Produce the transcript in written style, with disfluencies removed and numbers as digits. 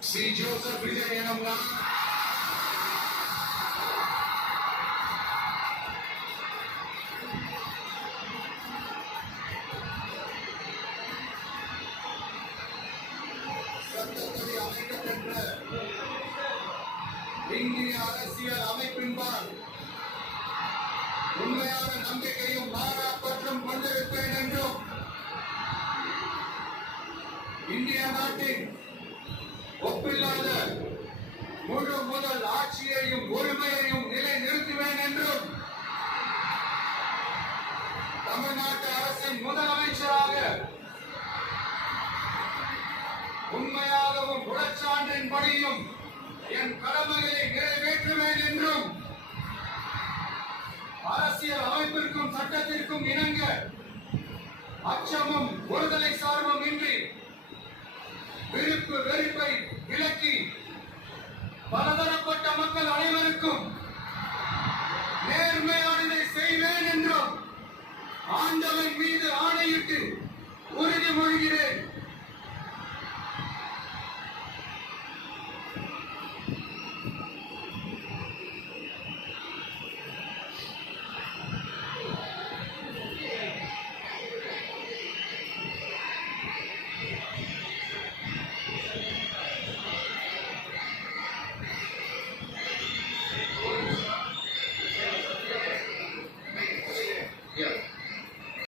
C Joseph Vijay எனும் நான் இந்திய அரசியல் அமைப்பின்பால் உண்மையான நம்பிக்கையும் மாறா பற்றும் கொண்டிருப்பேன் என்றும் இந்திய நாட்டின் ஒப்பில்லாத முழு முதல் ஆட்சியையும் உரிமையையும் நிலைநிறுத்துவேன் என்றும் தமிழ்நாட்டு அரசின் முதலமைச்சராக உண்மையாகவும் உடற்சான்றின்படியும் என் கடமைகளை நிறைவேற்றுவேன் என்றும் அரசியல் அமைப்பிற்கும் சட்டத்திற்கும் இணங்க அச்சமும் ஒருதலை சார்பும் இன்றி விருப்பு வெறுப்பை விலக்கி பலதரப்பட்ட மக்கள் அனைவருக்கும் நேர்மையானதை செய்வேன் என்றும் ஆண்டவன் மீது ஆணையிட்டு உறுதிமொழிகிறேன்.